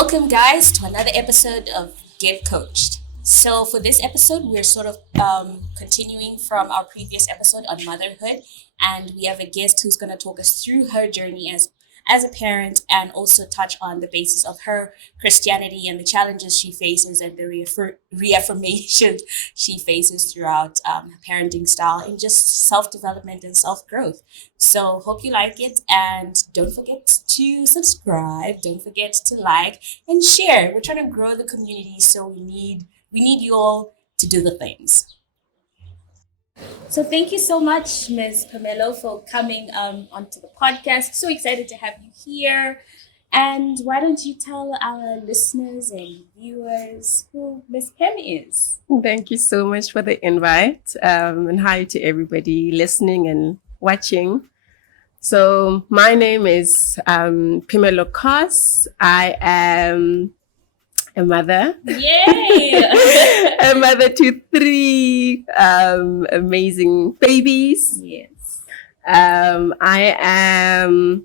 Welcome, guys, to another episode of Get Coached. So, for this episode, we're sort of continuing from our previous episode on motherhood, and we have a guest who's going to talk us through her journey as a parent and also touch on the basis of her Christianity and the challenges she faces and the reaffirmation she faces throughout her parenting style and just self-development and self-growth. So hope you like it, and don't forget to subscribe, don't forget to like and share. We're trying to grow the community, so we need you all to do the things. So thank you so much, Ms. Phemelo, for coming onto the podcast. So excited to have you here. And why don't you tell our listeners and viewers who Ms. Phem is? Thank you so much for the invite. And hi to everybody listening and watching. So my name is Phemelo. I am a mother. Yay! A mother to 3 amazing babies. Yes. I'm a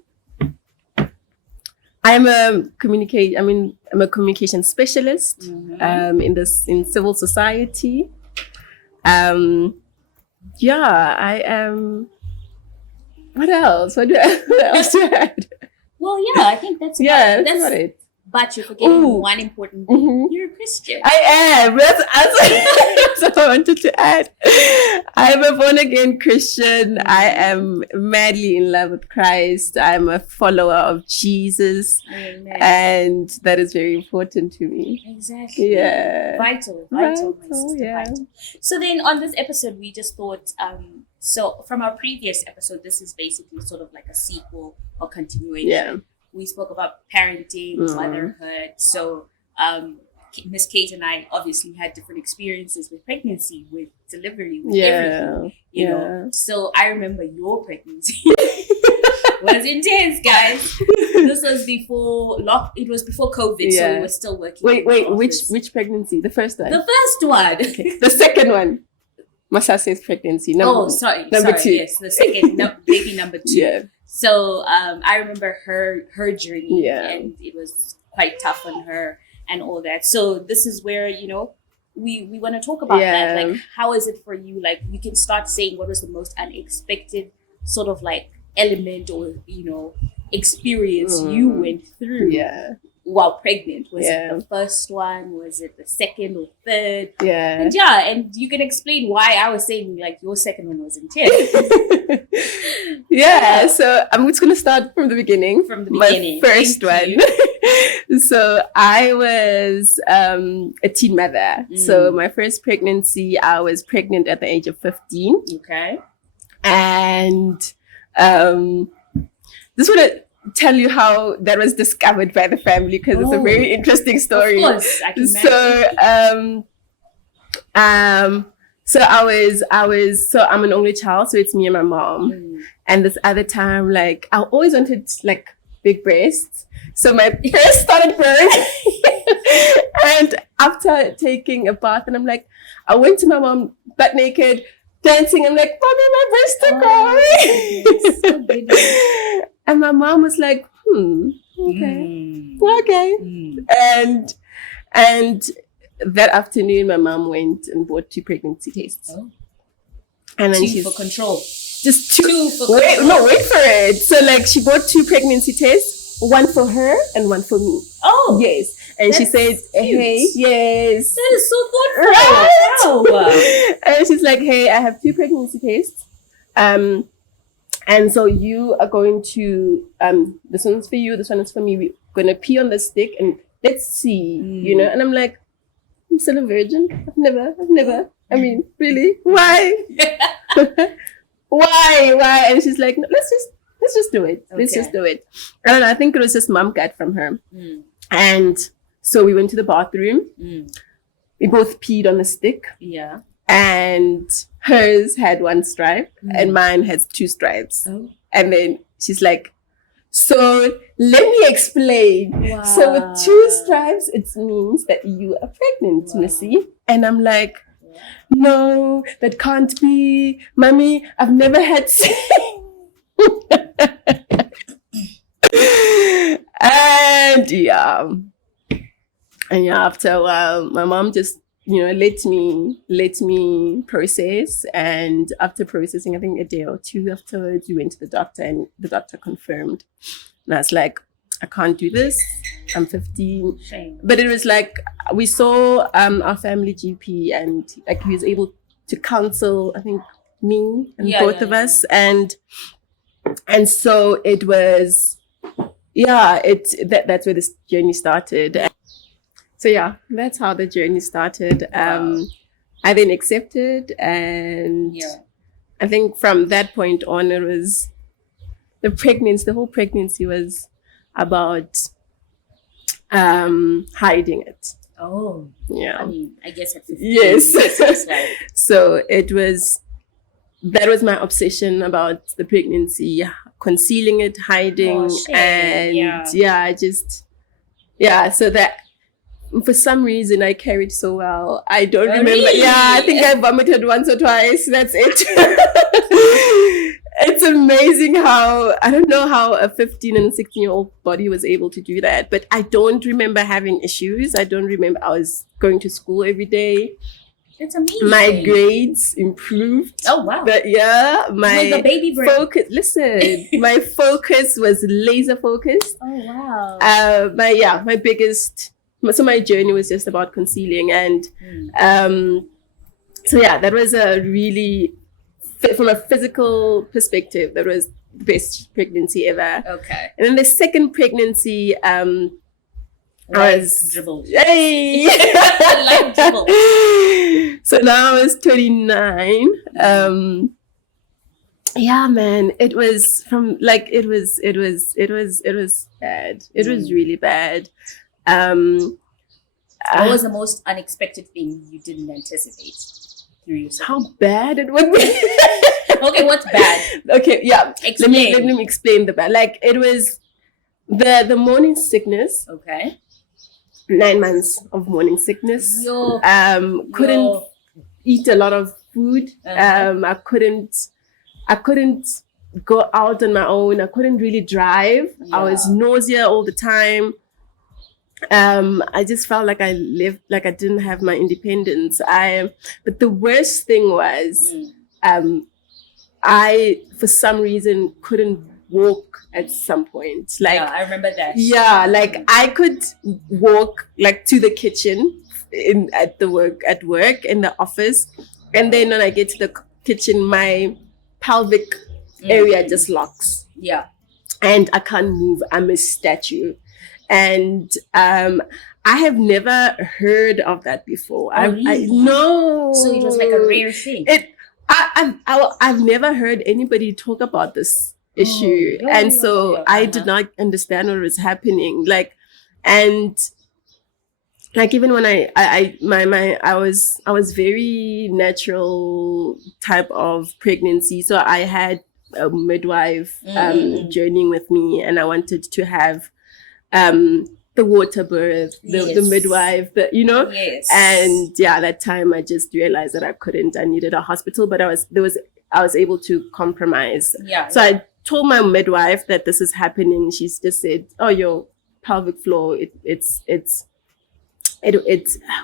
communication specialist in civil society. I am. What else? What else to add? Well, yeah, I think that's that's about it. But you're forgetting one important thing. You're a Christian. I am. That's what I wanted to add. I'm a born-again Christian. I am madly in love with Christ. I'm a follower of Jesus. Amen. And that is very important to me. Exactly. Yeah. Vital, my sister, yeah. vital. So then on this episode, we just thought, so from our previous episode, this is basically sort of like a sequel or continuation. Yeah. We spoke about parenting, motherhood. So Miss Kate and I obviously had different experiences with pregnancy, with delivery, with everything. You know. So I remember your pregnancy was intense, guys. This was before it was before COVID, so we were still working. Wait, which pregnancy? The first one? The first one. Okay. The second one. Masase's pregnancy. Number 2. Yes, the second baby number 2. Yeah. So I remember her journey, and it was quite tough on her and all that. So this is where, we want to talk about that. Like, how is it for you? Like, you can start saying what was the most unexpected sort of like element or, experience you went through while pregnant. Was it the first one? Was it the second or third? Yeah. And you can explain why I was saying like your second one was intense. So I'm just going to start from the beginning. My first one. So I was a teen mother. So my first pregnancy, I was pregnant at the age of 15. Okay. And this would tell you how that was discovered by the family, because it's a very interesting story. Of course, I can imagine. So I'm an only child, so it's me and my mom. And this other time, like, I always wanted like big breasts. So my breasts started growing. And after taking a bath, and I went to my mom butt naked, dancing. I'm like, Mommy, my breasts are growing. So and my mom was like, okay. And that afternoon, my mom went and bought 2 pregnancy tests. Oh. And then 2 for control. Just 2 for control. No, wait for it. So she bought 2 pregnancy tests, one for her and one for me. Oh. Yes. And she said, hey, yes. That is so thoughtful. Right? Wow. And she's like, hey, I have 2 pregnancy tests. And so you are going to, this one's for you, this one is for me. We're going to pee on the stick and let's see, And I'm like, I'm still a virgin. I've never. I mean, really? Why? Why? And she's like, no, let's just do it. Okay. Let's just do it. I don't know. I think it was just mom gut from her. And so we went to the bathroom. We both peed on the stick. Yeah. And hers had 1 stripe and mine has 2 stripes. Oh. And then she's like, so let me explain. Wow. So with 2 stripes, it means that you are pregnant, Missy. And I'm like, no, that can't be. Mommy, I've never had sex. And And yeah, after a while, my mom just, let me process. And after processing, I think a day or two afterwards, we went to the doctor, and the doctor confirmed. And I was like, I can't do this. I'm 15. Shame. But it was like, we saw our family GP, and like he was able to counsel, I think, me and both of us. And so it was, that's where this journey started. So yeah, that's how the journey started. Wow. I then accepted, and I think from that point on, it was the whole pregnancy was about hiding it. Oh, yeah. I mean, I guess at 15. Yes. It's like, So that was my obsession about the pregnancy, concealing it, hiding, and so that for some reason I carried so well. I don't remember. Really? Yeah, I think I vomited once or twice. That's it. It's amazing how, I don't know how a 15 and 16-year-old body was able to do that, but I don't remember having issues. I don't remember, I was going to school every day. It's amazing. My grades improved. Oh, wow. But my the baby brain. focus, listen, my focus was laser focused. Oh, wow. So my journey was just about concealing. And that was a really, from a physical perspective, that was the best pregnancy ever. Okay. And then the second pregnancy, I was dribbled. Hey! Like dribbled. So now I was 29. Yeah, man, it was bad. It was really bad. What was the most unexpected thing you didn't anticipate through yourself? How bad it would be. Okay, what's bad? Okay, yeah. Explain. Let me explain the bad. Like, it was the morning sickness. Okay. 9 months of morning sickness. Couldn't eat a lot of food. I couldn't go out on my own. I couldn't really drive. Yeah. I was nausea all the time. I just felt like I lived, like I didn't have my independence. But the worst thing was, I, for some reason, couldn't walk at some point. Like, I remember that. Yeah, like I could walk like to the kitchen at work in the office, and then when I get to the kitchen, my pelvic area just locks. Yeah, and I can't move. I'm a statue, and I have never heard of that before. Really? No. So it was like a rare thing. I've never heard anybody talk about this issue, I did not understand what was happening. Even when I was very natural type of pregnancy, so I had a midwife journeying with me, and I wanted to have the water birth, the midwife, Yes. And that time I just realized that I couldn't. I needed a hospital, but I was able to compromise. Yeah. So I told my midwife that this is happening. She's just said, "Oh, your pelvic floor, it's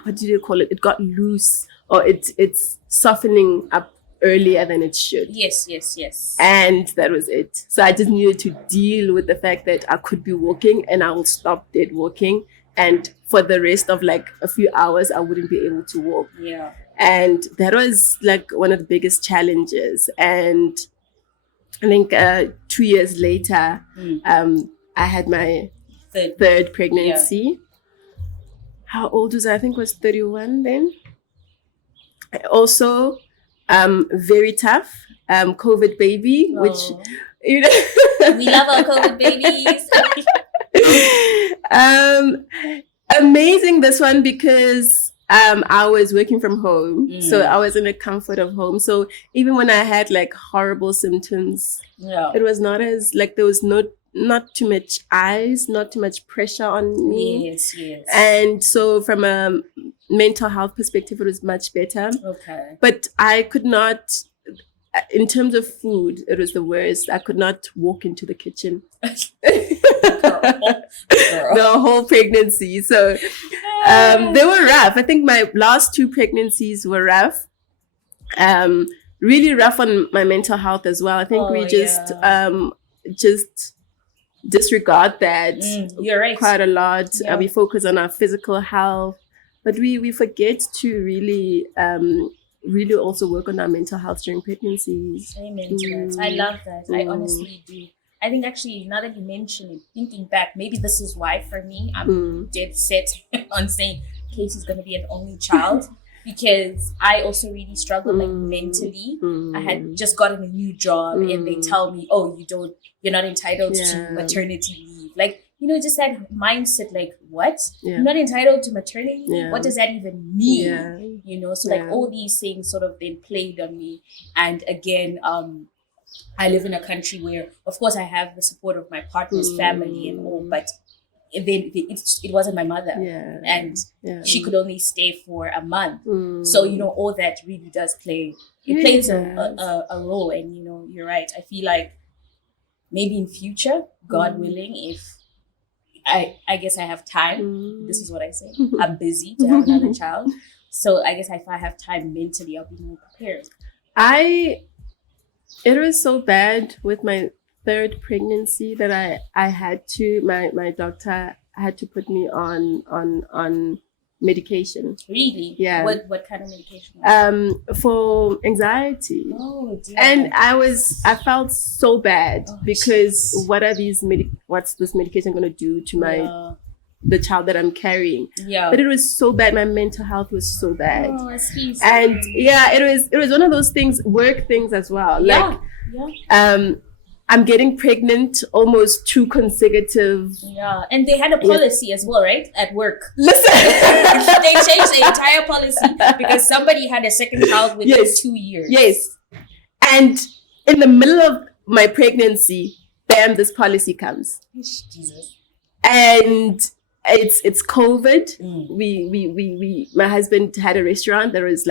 what do you call it? It got loose, or it's softening up earlier than it should." Yes. And that was it. So I just needed to deal with the fact that I could be walking and I will stop dead walking, and for the rest of like a few hours I wouldn't be able to walk. Yeah. And that was like one of the biggest challenges. And I think 2 years later, I had my third pregnancy. Yeah. How old was I? I think I was 31 then. Also, very tough. COVID baby, which we love our COVID babies. Amazing, this one, because I was working from home, so I was in the comfort of home. So even when I had like horrible symptoms, it was not as like there was not too much eyes, not too much pressure on me. Yes. And so from a mental health perspective, it was much better. Okay. But I could not, in terms of food, it was the worst. I could not walk into the kitchen. Girl. The whole pregnancy. So they were rough. I think my last 2 pregnancies were rough. Really rough on my mental health as well. I think we just disregard that You're right. quite a lot. Yeah. We focus on our physical health, but we forget to really also work on our mental health during pregnancies. Amen to that. I love that. I honestly do. I think actually, now that you mention it, thinking back, maybe this is why for me, I'm dead set on saying Casey's going to be an only child. Because I also really struggled mentally. I had just gotten a new job and they tell me, oh, you're not entitled to maternity leave. Like, just that mindset, like, what? Yeah. You're not entitled to maternity leave? Yeah. What does that even mean? Yeah. So like all these things sort of then played on me. And again, I live in a country where, of course, I have the support of my partner's family and all, but it wasn't my mother, and she could only stay for a month. So all that really does play. It plays a role, and you're right. I feel like maybe in future, God willing, if I guess I have time. This is what I say. I'm busy to have another child, so I guess if I have time mentally, I'll be more prepared. It was so bad with my 3rd pregnancy that I had to my doctor had to put me on medication. Really? Yeah. What kind of medication? For anxiety. Oh dear. And I felt so bad because what's this medication going to do to the child that I'm carrying? Yeah. But it was so bad. My mental health was so bad. Oh, excuse and me. It was one of those things, work things as well. I'm getting pregnant almost 2 consecutive. Yeah, and they had a policy as well, right? At work. Listen. They changed the entire policy because somebody had a second child within 2 years. Yes. And in the middle of my pregnancy, bam, this policy comes. Jesus. And it's COVID. My husband had a restaurant that was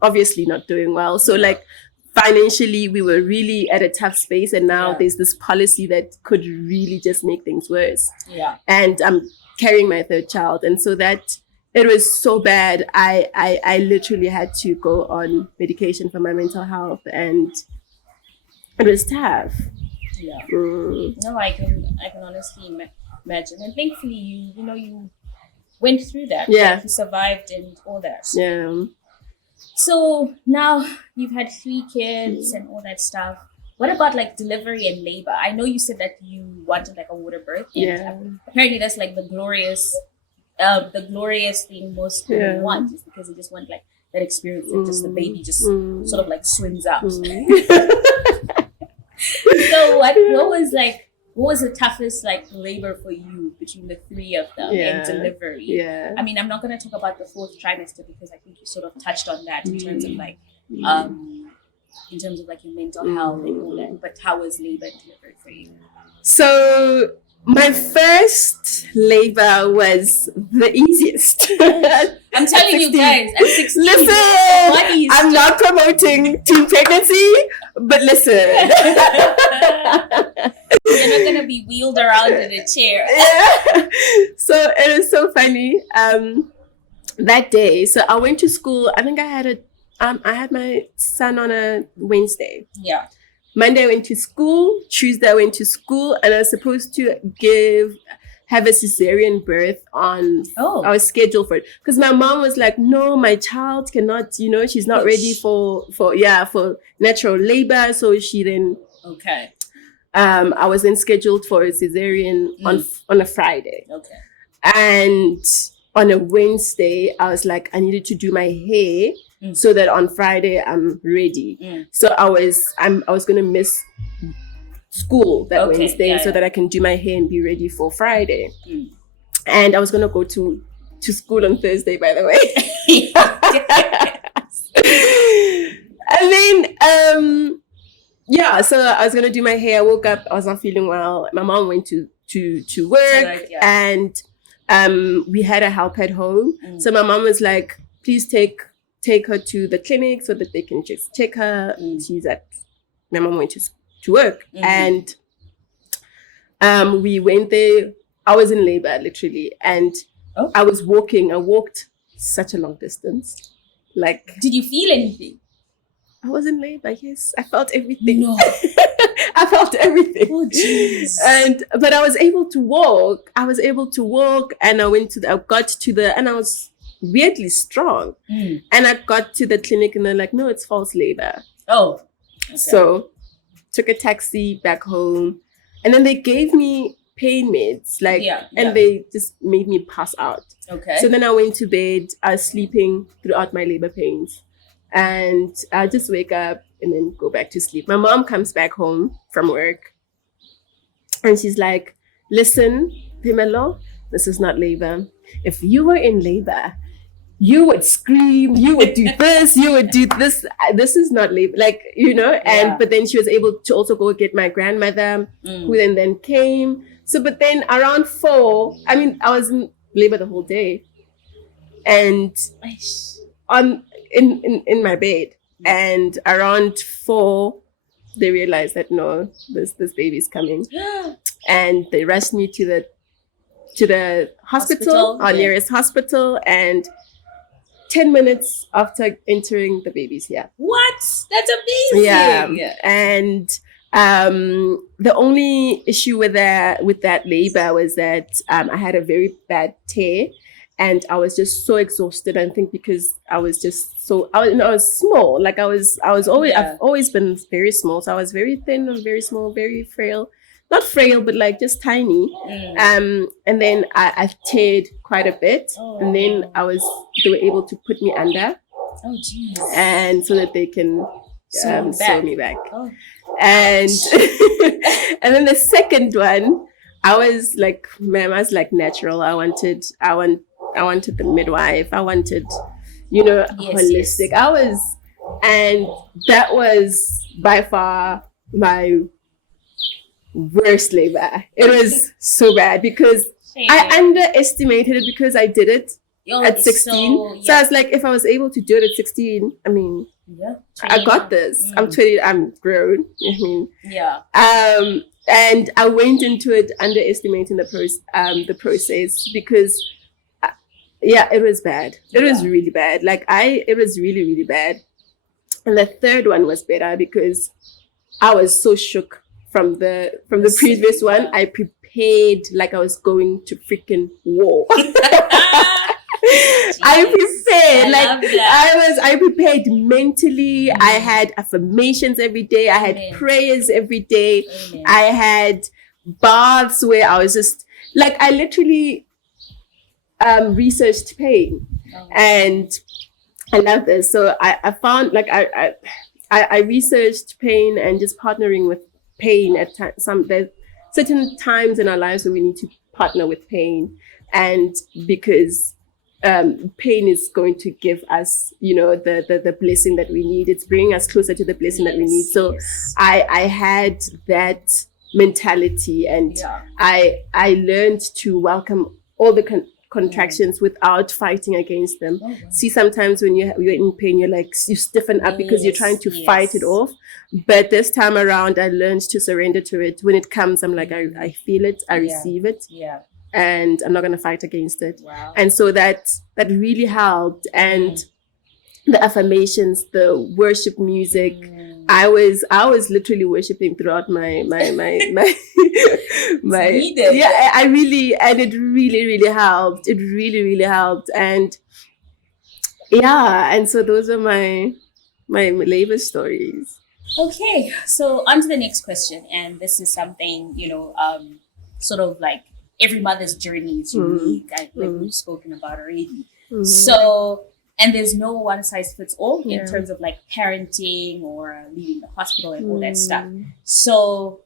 obviously not doing well. So financially, we were really at a tough space, and now there's this policy that could really just make things worse. Yeah. And I'm carrying my 3rd child, and so that it was so bad. I literally had to go on medication for my mental health, and it was tough. Yeah. No, I can honestly imagine, and thankfully you went through that. Yeah. You survived and all that. Yeah. So now you've had 3 kids and all that stuff. What about delivery and labor? I know you said that you wanted a water birth. And apparently that's the glorious thing most women want, is because they just want that experience that just the baby just sort of swims out. So what was the toughest labor for you between the 3 of them and delivery? Yeah. I mean, I'm not going to talk about the 4th trimester because I think you sort of touched on that in terms of your mental health and all that. But how was labor and delivery for you? So my first labor was the easiest. I'm telling you guys, at 16, listen, I'm not promoting teen pregnancy, but listen. You're not going to be wheeled around in a chair. Yeah. So it was so funny. That day, so I went to school. I think I had my son on a Wednesday. Yeah. Monday I went to school. Tuesday I went to school, and I was supposed to have a cesarean birth on. I was scheduled for it because my mom was like, "No, my child cannot. She's not ready for natural labor." So she then. Okay. I was then scheduled for a cesarean on a Friday. Okay. And on a Wednesday, I was like, I needed to do my hair so that on Friday I'm ready. So I was gonna miss school that Wednesday so that I can do my hair and be ready for Friday. And I was gonna go to school on Thursday, by the way. And then so I was gonna do my hair. I woke up, I was not feeling well. My mom went to work, and we had a help at home. So my mom was like, please take her to the clinic so that they can just check her. My mom went to work, and We went there. I was in labor, literally, and I was walking. I walked such a long distance. Like, did you feel anything? I was in labor. Yes, I felt everything. No. I felt everything. Oh, jeez. But I was able to walk. And I got to the, and I was weirdly strong. And I got to the clinic, and they're like, no, it's false labor. Oh. Okay. So took a taxi back home, and then they gave me pain meds, and they just made me pass out. Okay. So then I went to bed. I was sleeping throughout my labor pains, and I just wake up and then go back to sleep. My mom comes back home from work, and she's like, listen, Phemelo, this is not labor. If you were in labor, you would scream, you would do this, you would do this. This is not labor, but then she was able to also go get my grandmother, who then came. So, but then around 4, I was in labor the whole day, and in my bed, and around 4, they realized that no, this baby's coming, and they rushed me to the hospital, our nearest hospital, and 10 minutes after entering, the baby's here. What? That's amazing. Yeah. And the only issue with that labor was that I had a very bad tear, and I was just so exhausted. I think because I was just I was small. Like I've always been very small. So I was very thin and very small, very frail. Not frail, but like just tiny. And then I teared quite a bit. And then they were able to put me under. Oh, jeez. And so that they can sew me back. Oh. And and then the second one, I was like natural. I wanted the midwife. I wanted, holistic. Yes. And that was by far my worst labor. It was so bad because I underestimated it because I did it at 16. So I was like, if I was able to do it at 16, I got this. I'm 20. I'm grown. And I went into it underestimating the process because, it was bad. It was really bad. It was really, really bad. And the third one was better because I was so shook from the previous one. I prepared like I was going to freaking war. I prepared I prepared mentally. I had affirmations every day. I had prayers every day. I had baths where I was just like, I literally researched pain, and I love this. So I found I researched pain and just partnering with pain at there's certain times in our lives where we need to partner with pain, and because pain is going to give us, the blessing that we need. It's bringing us closer to the blessing that we need. So I had that mentality, and I learned to welcome all the contractions without fighting against them. See, sometimes when you're in pain, you stiffen up because you're trying to fight it off. But this time around, I learned to surrender to it. When it comes, I'm like, I feel it, I receive it. And I'm not going to fight against it. Wow. And so that really helped. And the affirmations, the worship music, I was literally worshiping throughout my I really, and it really, really helped. It really, really helped. And and so those are my labor stories. Okay, so on to the next question, and this is something, sort of like every mother's journey is unique, like we've spoken about already. So, and there's no one size fits all in terms of like parenting or leaving the hospital and all that stuff. So,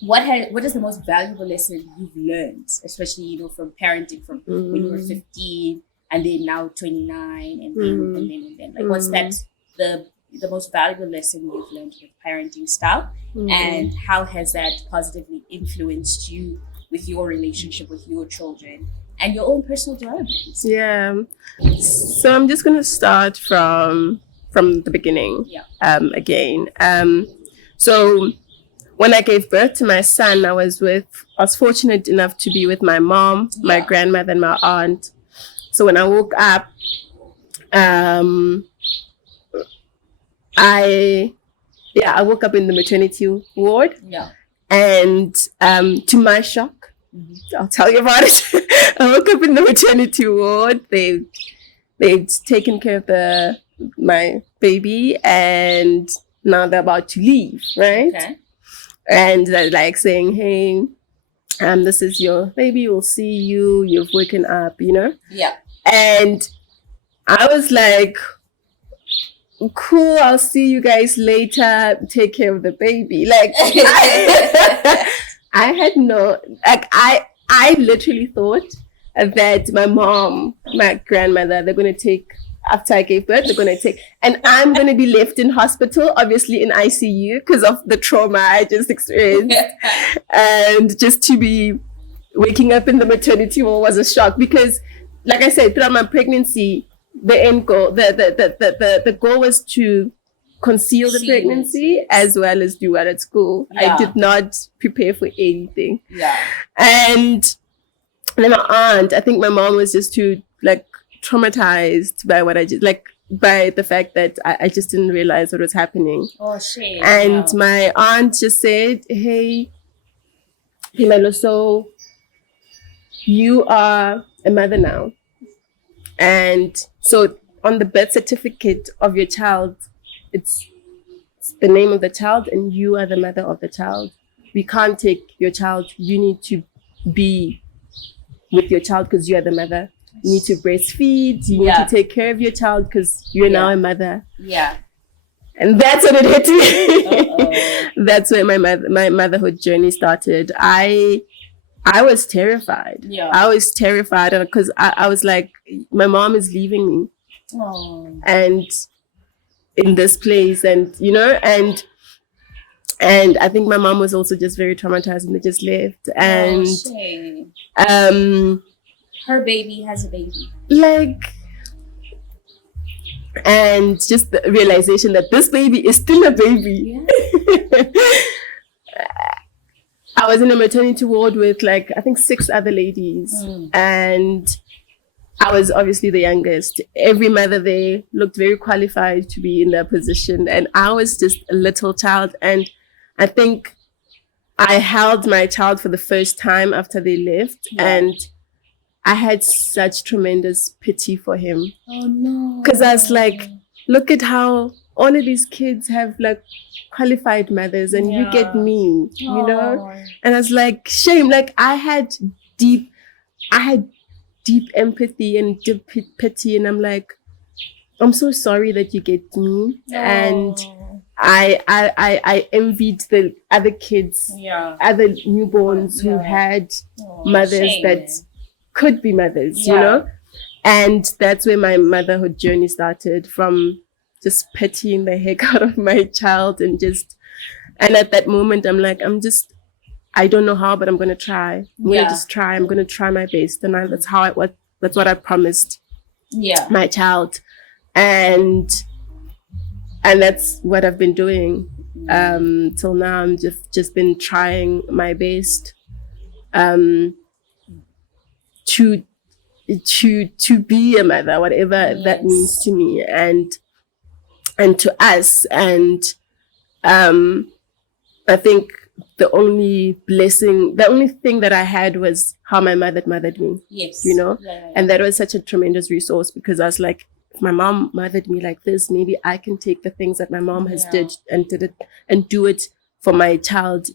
what is the most valuable lesson you've learned, especially from parenting from when you were 15 and then now 29 and then like what's that the most valuable lesson you've learned with parenting style, and how has that positively influenced you with your relationship with your children and your own personal development? So I'm just gonna start from the beginning again. So when I gave birth to my son, I was fortunate enough to be with my mom, my grandmother, and my aunt. So when I woke up, I woke up in the maternity ward. Yeah. And to my shock, I'll tell you about it. I woke up in the maternity ward. They'd taken care of my baby, and now they're about to leave, right? Okay. And they're like saying, "Hey, this is your baby. We'll see you. You've woken up," you know? Yeah. And I was like, cool, I'll see you guys later. Take care of the baby. Like, I had no, like, I literally thought that my mom, my grandmother, they're going to take, after I gave birth, they're going to take, and I'm going to be left in hospital, obviously in ICU, because of the trauma I just experienced. And just to be waking up in the maternity ward was a shock, because, like I said, throughout my pregnancy, the end goal, the goal was to conceal the pregnancy as well as do well at school. I did not prepare for anything. Yeah. And then my aunt, I think my mom was just too like traumatized by what I just by the fact that I just didn't realize what was happening. Oh shit. And my aunt just said, "Hey, Phemelo, so you are a mother now. And so on the birth certificate of your child, it's the name of the child and you are the mother of the child. We can't take your child. You need to be with your child because you are the mother. You need to breastfeed. You need to take care of your child because you're now a mother." Yeah. And that's when it hit me. That's when my motherhood journey started. I was terrified. Yeah. I was terrified because I was like, my mom is leaving me. Oh. And in this place, and you know, and I think my mom was also just very traumatized and they just left. And her baby has a baby. Like, and just the realization that this baby is still a baby. Yeah. I was in a maternity ward with like, I think 6 other ladies. And I was obviously the youngest. Every mother there looked very qualified to be in their position. And I was just a little child. And I think I held my child for the first time after they left. Yeah. And I had such tremendous pity for him. Oh no. Because I was like, look at how all of these kids have like qualified mothers and you get me, you know? And I was like, shame. Like I had deep empathy and deep pity, and I'm like, I'm so sorry that you get me. And I envied the other kids, other newborns who had mothers that could be mothers, you know? And that's where my motherhood journey started, from just pitying the heck out of my child and at that moment I'm like, I don't know how, but I'm going to try. I'm going to just try. I'm going to try my best. And that's what I promised my child. And that's what I've been doing till now. I'm just been trying my best to be a mother, whatever that means to me and to us. And I think the only thing that I had was how my mother mothered me. Yes. You know? Yeah. And that was such a tremendous resource, because I was like, if my mom mothered me like this, maybe I can take the things that my mom has did it and do it for my child.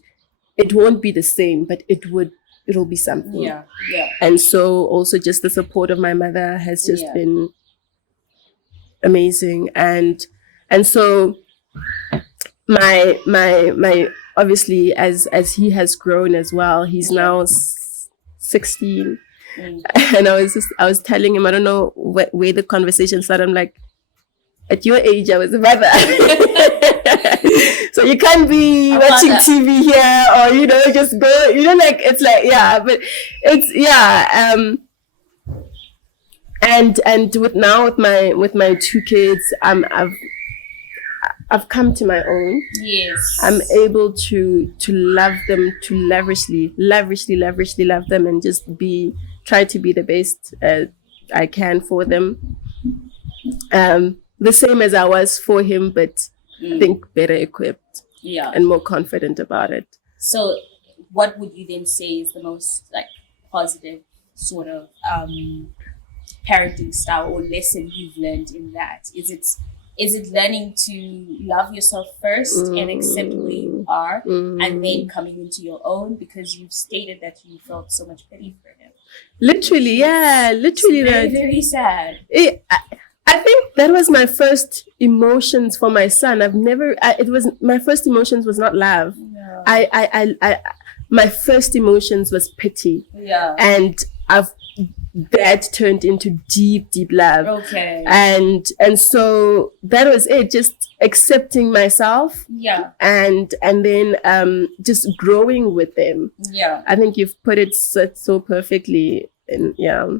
It won't be the same, but it'll be something. Yeah. Yeah. And so also just the support of my mother has just been amazing. And so my obviously as he has grown as well, he's now 16. And I was telling him, I don't know where the conversation started. I'm like, at your age I was a mother. So you can't be watching TV here, or you know, just go, you know, like it's like but it's and with my 2 kids, I'm I've come to my own. Yes. I'm able to love them, to lavishly love them, and just try to be the best I can for them. The same as I was for him, but I think better equipped. Yeah. And more confident about it. So what would you then say is the most like positive sort of parenting style or lesson you've learned in that? Is it learning to love yourself first and accept where you are and then coming into your own, because you've stated that you felt so much pity for him? Literally, yeah, literally. It's very, very sad. I think that was my first emotions for my son. My first emotions was not love. Yeah. My first emotions was pity. Yeah. And that turned into deep love. Okay. And so that was it, just accepting myself. Yeah. And then just growing with them. Yeah. I think you've put it so perfectly. And yeah.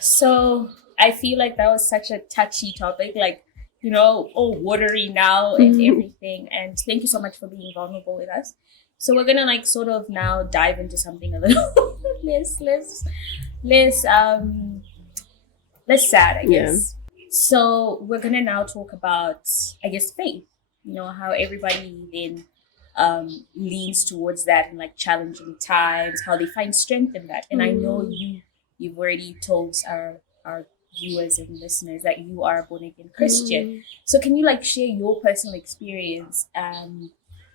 So I feel like that was such a touchy topic, like, you know, all watery now and everything. And thank you so much for being vulnerable with us. So we're gonna like sort of now dive into something a little less sad, I guess. Yeah. So we're gonna now talk about, I guess, faith. You know, how everybody then leans towards that in like challenging times, how they find strength in that. And I know you've already told our viewers and listeners that you are a born again Christian. So can you like share your personal experience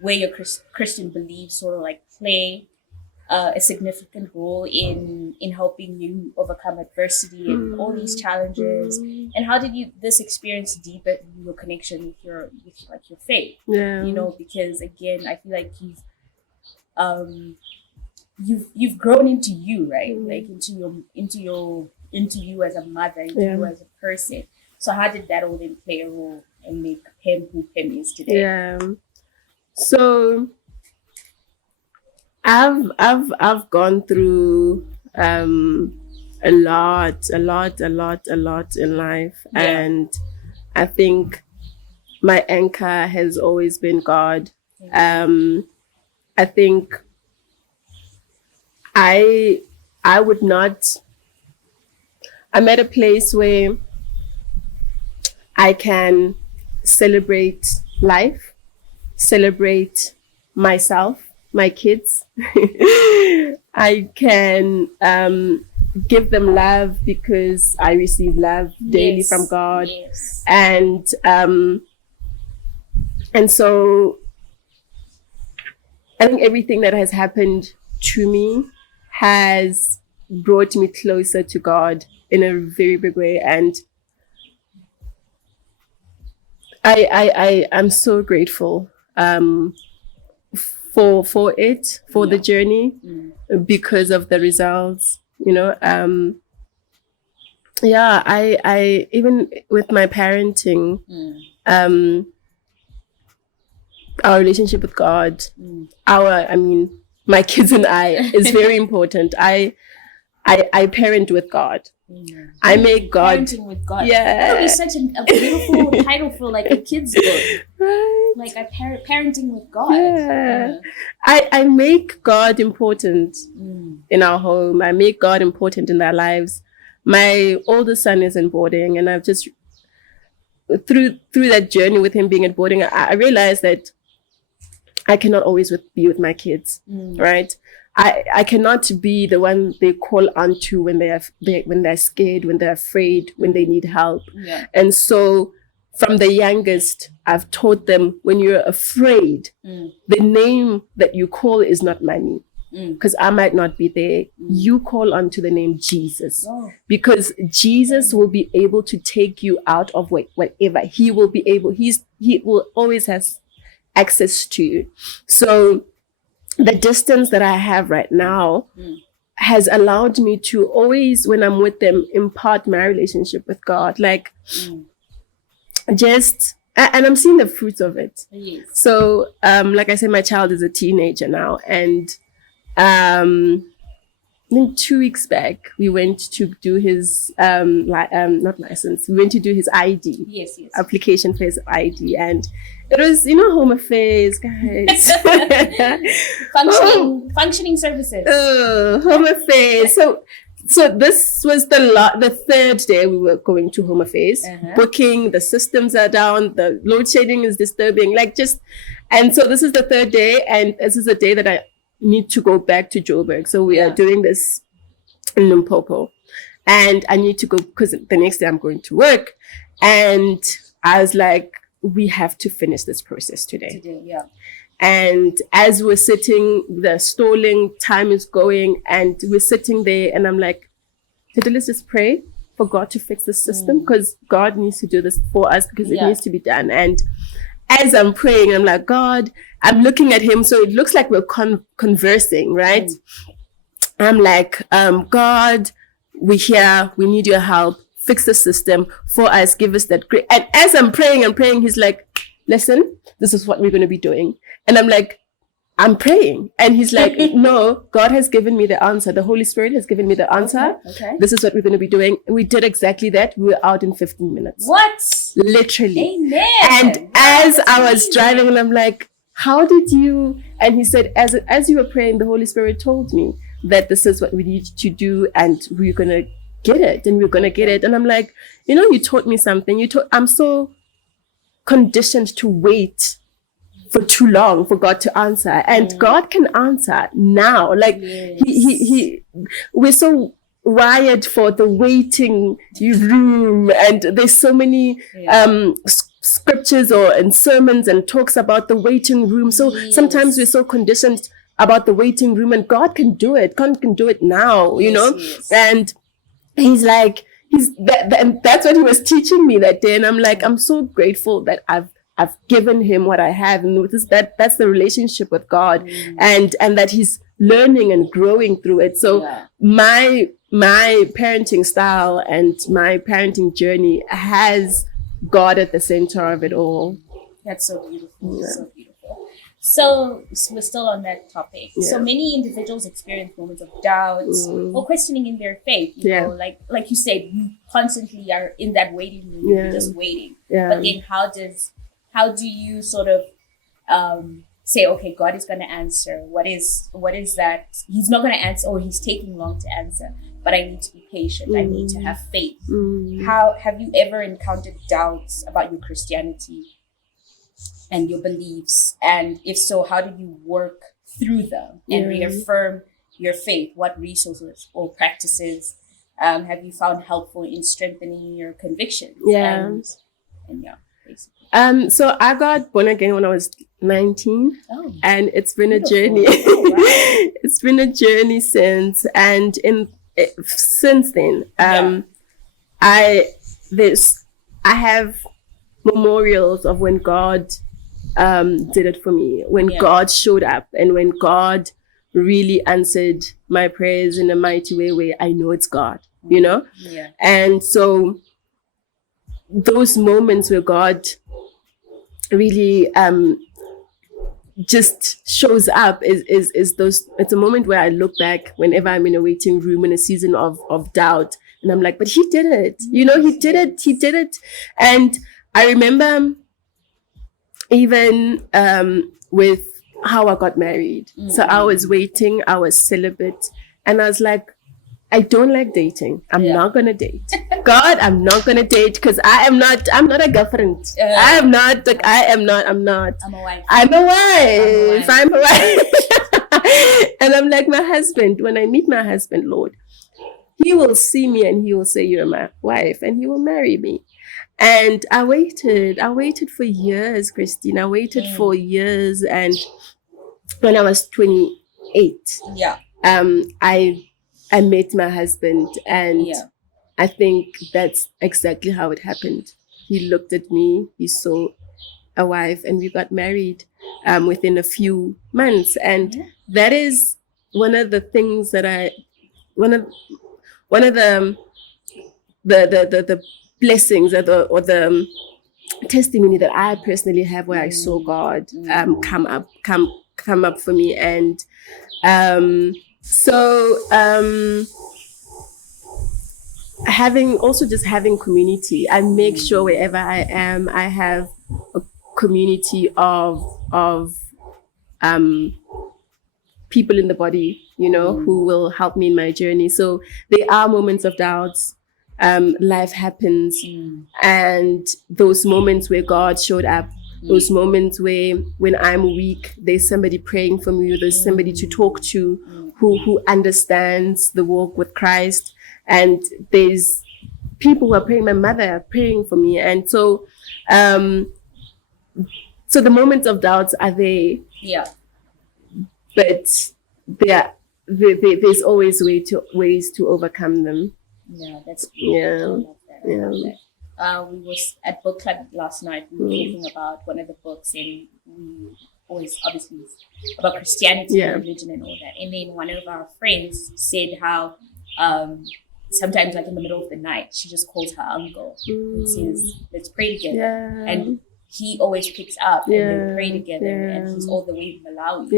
where your Christian beliefs sort of like play a significant role in helping you overcome adversity and all these challenges, and how did this experience deepen your connection with your faith? Yeah. You know, because again, I feel like you've grown into you, right? Like into you as a mother, into you as a person. So how did that all then play a role and make him who him is today? Yeah. So I've gone through a lot in life, and I think my anchor has always been God. I think I'm at a place where I can celebrate life, celebrate myself, my kids. I can give them love because I receive love daily from God. Yes. And so I think everything that has happened to me has brought me closer to God in a very big way. And I'm so grateful for the journey, because of the results, you know. I even with my parenting, our relationship with God, my kids and I is very important. I parent with God. I make God. Parenting with God. Yeah. That would be such a beautiful title for like a kid's book. Right. Like parenting with God. Yeah. I make God important in our home. I make God important in their lives. My oldest son is in boarding, and I've just through that journey with him being at boarding, I realized that I cannot always be with my kids, right? I cannot be the one they call onto when they're scared, when they're afraid, when they need help. Yeah. And so from the youngest, I've taught them, when you're afraid, the name that you call is not money, because I might not be there. You call onto the name Jesus, because Jesus will be able to take you out of whatever. He will be able. He will always have access to you. So the distance that I have right now has allowed me to always, when I'm with them, impart my relationship with God. Like, and I'm seeing the fruits of it. Yes. So, like I said, my child is a teenager now, and then 2 weeks back, we went to do his not license. We went to do his ID. Yes. Application for his ID, and it was Home Affairs, guys. Functioning services. Home Affairs. So this was the third day we were going to Home Affairs, booking. The systems are down. The load shedding is disturbing. And so this is the third day, and this is the day that I need to go back to Joburg. So we are doing this in Limpopo, and I need to go because the next day I'm going to work. And I was like, we have to finish this process today. And as we're sitting, the stalling time is going, and we're sitting there, and I'm like, let's just pray for God to fix the system, because God needs to do this for us, because it needs to be done. And as I'm praying, I'm like, God, I'm looking at him, so it looks like we're conversing, right? I'm like, God, we're here, we need your help, fix the system for us, give us that grace. And as I'm praying, he's like, listen, this is what we're going to be doing. And I'm like, I'm praying. And he's like, no, God has given me the answer. The Holy Spirit has given me the answer. Okay. This is what we're going to be doing. We did exactly that. We were out in 15 minutes. What? Literally. Amen. And as I was driving, and I'm like, how did you? And he said, as you were praying, the Holy Spirit told me that this is what we need to do, and we're going to get it, and we're going to get it. And I'm like, you taught me something. I'm so conditioned to wait for too long for God to answer, and God can answer now. We're so wired for the waiting room, and there's so many scriptures and sermons and talks about the waiting room. So sometimes we're so conditioned about the waiting room, and God can do it. God can do it now, Yes. And he's like, and that's what he was teaching me that day. And I'm like, I'm so grateful that I've given him what I have, and that's the relationship with God, and that he's learning and growing through it. So my parenting style and my parenting journey has God at the center of it all. That's so beautiful. So beautiful. So we're still on that topic. So many individuals experience moments of doubt or questioning in their faith. You know, like you said, you constantly are in that waiting room. You're just waiting. But then how do you sort of say, okay, God is going to answer? What is that? He's not going to answer, or he's taking long to answer, but I need to be patient. I need to have faith. How have you ever encountered doubts about your Christianity and your beliefs? And if so, how did you work through them and reaffirm your faith? What resources or practices have you found helpful in strengthening your convictions? And basically. So I got born again when I was 19, and it's been a journey. It's been a journey since, and since then, I have memorials of when God did it for me, when God showed up, and when God really answered my prayers in a mighty way where I know it's God, and so those moments where God really just shows up is those. It's a moment where I look back whenever I'm in a waiting room in a season of doubt, and I'm like, but he did it, he did it. And I remember even with how I got married. So I was waiting, I was celibate, and I was like, I don't like dating. I'm not gonna date. God, I'm not gonna date because I'm not a girlfriend. I'm a wife. I'm a wife. And I'm like, my husband, when I meet my husband, Lord, he will see me and he will say, you're my wife, and he will marry me. And I waited for years, Christine. I waited for years. And when I was 28, I met my husband, and I think that's exactly how it happened. He looked at me, he saw a wife, and we got married within a few months. And that is one of the things that one of the blessings or the testimony that I personally have, where I saw God come up for me. And So having community, I make sure wherever I am, I have a community of um people in the body, who will help me in my journey. So there are moments of doubts. Life happens, and those moments where God showed up, those moments where when I'm weak, there's somebody praying for me, there's somebody to talk to who understands the walk with Christ, and there's people who are praying. My mother praying for me, and so the moments of doubts are there. Yeah. But there's always ways to overcome them. Yeah, that's beautiful. I love that. We was at book club last night. We were talking about one of the books, and we always obviously about Christianity and religion and all that. And then one of our friends said how sometimes, like in the middle of the night, she just calls her uncle and says, "Let's pray together." And he always picks up and they pray together, and he's all the way in Malawi.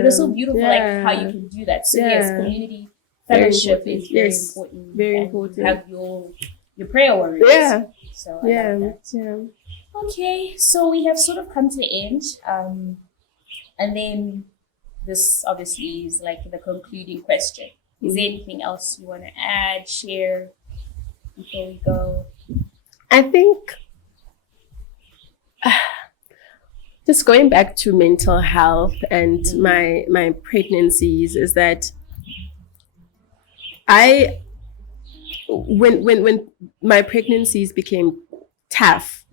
It was so beautiful, like how you can do that. So yes, community fellowship is very important. Very important. Have your prayer warriors. So I love that. Okay, so we have sort of come to the end, and then this obviously is like the concluding question. Is there anything else you want to add, share before we go? I think just going back to mental health and my pregnancies is that when my pregnancies became tough,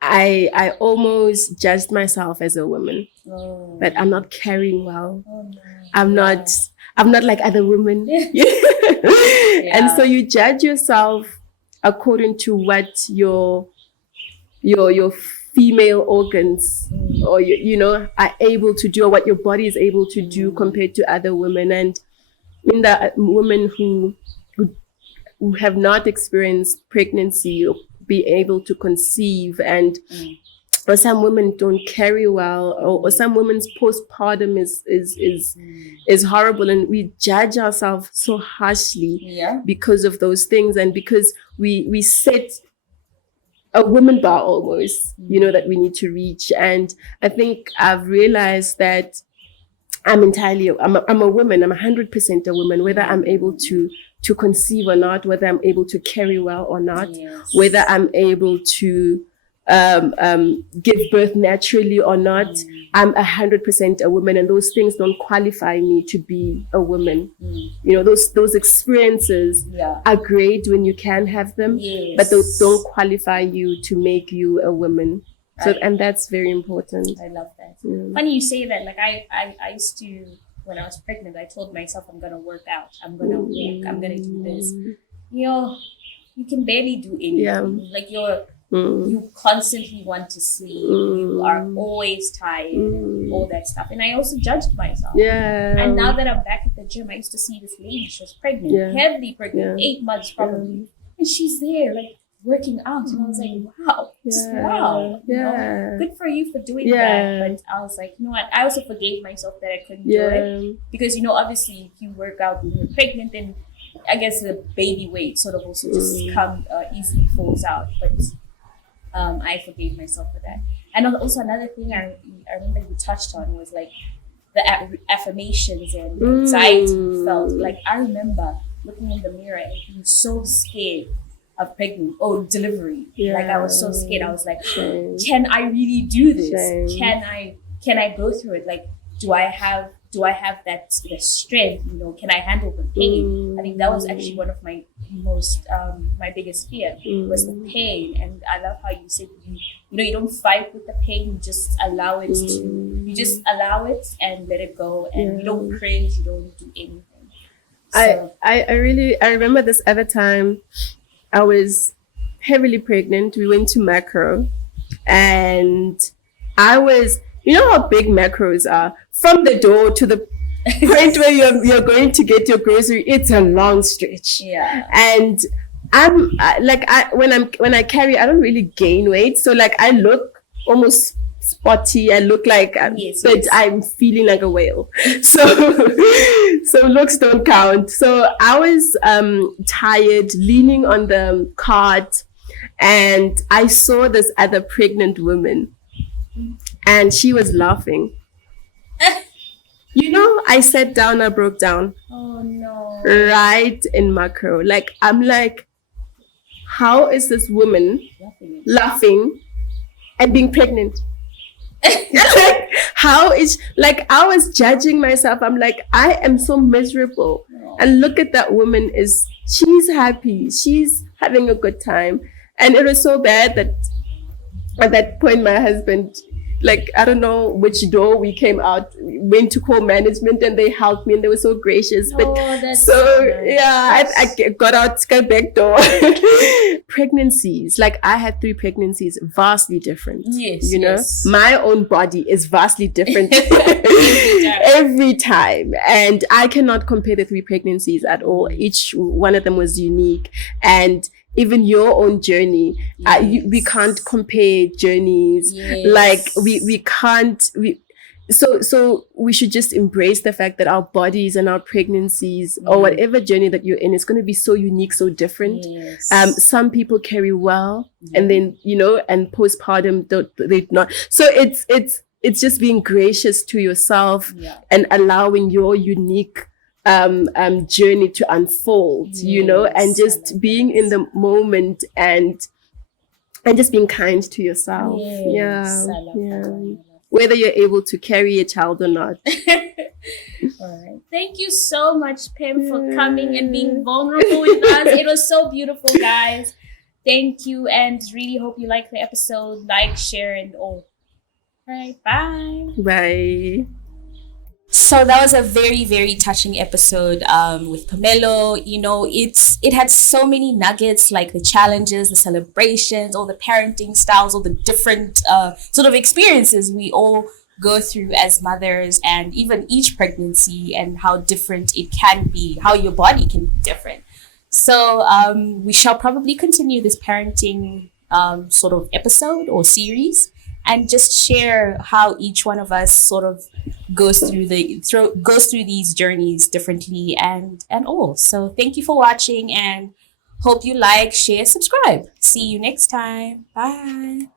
I almost judged myself as a woman, that I'm not carrying well. I'm not like other women. And so you judge yourself according to what your female organs or are able to do, or what your body is able to do compared to other women. And in the women who have not experienced pregnancy or be able to conceive, and or some women don't carry well, or some women's postpartum is horrible, and we judge ourselves so harshly because of those things, and because we set a woman bar almost, that we need to reach. And I think I've realized that I'm a woman. I'm 100% a woman, whether I'm able to conceive or not, whether I'm able to carry well or not, whether I'm able to give birth naturally or not. I'm 100% a woman, and those things don't qualify me to be a woman. Those experiences are great when you can have them, but those don't qualify you to make you a woman. So, and that's very important. I love that. Funny you say that. Like I used to, when I was pregnant, I told myself I'm gonna work out, I'm gonna walk, I'm gonna do this. You can barely do anything. Like you constantly want to sleep. You are always tired. All that stuff. And I also judged myself. And now that I'm back at the gym, I used to see this lady. She was pregnant, heavily pregnant, 8 months probably, and she's there like working out, and I was like, wow, wow, good for you for doing that. But I was like, you know what? I also forgave myself that I couldn't do it, because obviously if you work out when you're pregnant, then I guess the baby weight sort of also just easily falls out. But I forgave myself for that. And also another thing I remember you touched on was like the affirmations and anxiety you felt. Like I remember looking in the mirror and being so scared of delivery. Like I was so scared. I was like, can I really do this? Can I go through it? Like, do I have that the strength? Can I handle the pain? I think that was actually one of my most my biggest fear was the pain. And I love how you said you don't fight with the pain. You just allow it and let it go, and you don't cringe. You don't do anything. So, I remember this other time. I was heavily pregnant. We went to macro, and I was, how big macros are, from the door to the point where you're going to get your grocery. It's a long stretch. And when I carry, I don't really gain weight. So like I look almost spotty. I look like, Yes, but yes. I'm feeling like a whale. So, so looks don't count. So I was tired, leaning on the cart, and I saw this other pregnant woman, and she was laughing. I sat down, I broke down Oh no. right in macro. Like, I'm like, how is this woman laughing and being pregnant? Like, how is, like, I was judging myself. I'm like, I am so miserable. And look at that woman, she's happy. She's having a good time. And it was so bad that at that point, my husband, like, I don't know which door we came out, went to call management, and they helped me, and they were so gracious. But That's so nice. yeah, I got out the back door. Pregnancies, like, I had 3 pregnancies, vastly different. Yes, yes. My own body is vastly different every time, and I cannot compare the 3 pregnancies at all. Each one of them was unique, and even your own journey, we can't compare journeys. Like, we can't. So we should just embrace the fact that our bodies and our pregnancies, or whatever journey that you're in, is going to be so unique, so different. Some people carry well, and then and postpartum they not. So it's just being gracious to yourself and allowing your unique journey to unfold, and just being in the moment, and just being kind to yourself. Whether you're able to carry a child or not. All right. Thank you so much, Pam, for coming and being vulnerable with us. It was so beautiful, guys. Thank you, and really hope you like the episode. Like, share, and all. All right. Bye. Bye. So that was a very, very touching episode with Phemelo. It had so many nuggets, like the challenges, the celebrations, all the parenting styles, all the different sort of experiences we all go through as mothers, and even each pregnancy, and how different it can be, how your body can be different. So we shall probably continue this parenting sort of episode or series, and just share how each one of us sort of goes through these journeys differently, and all. So thank you for watching, and hope you like, share, subscribe. See you next time. Bye.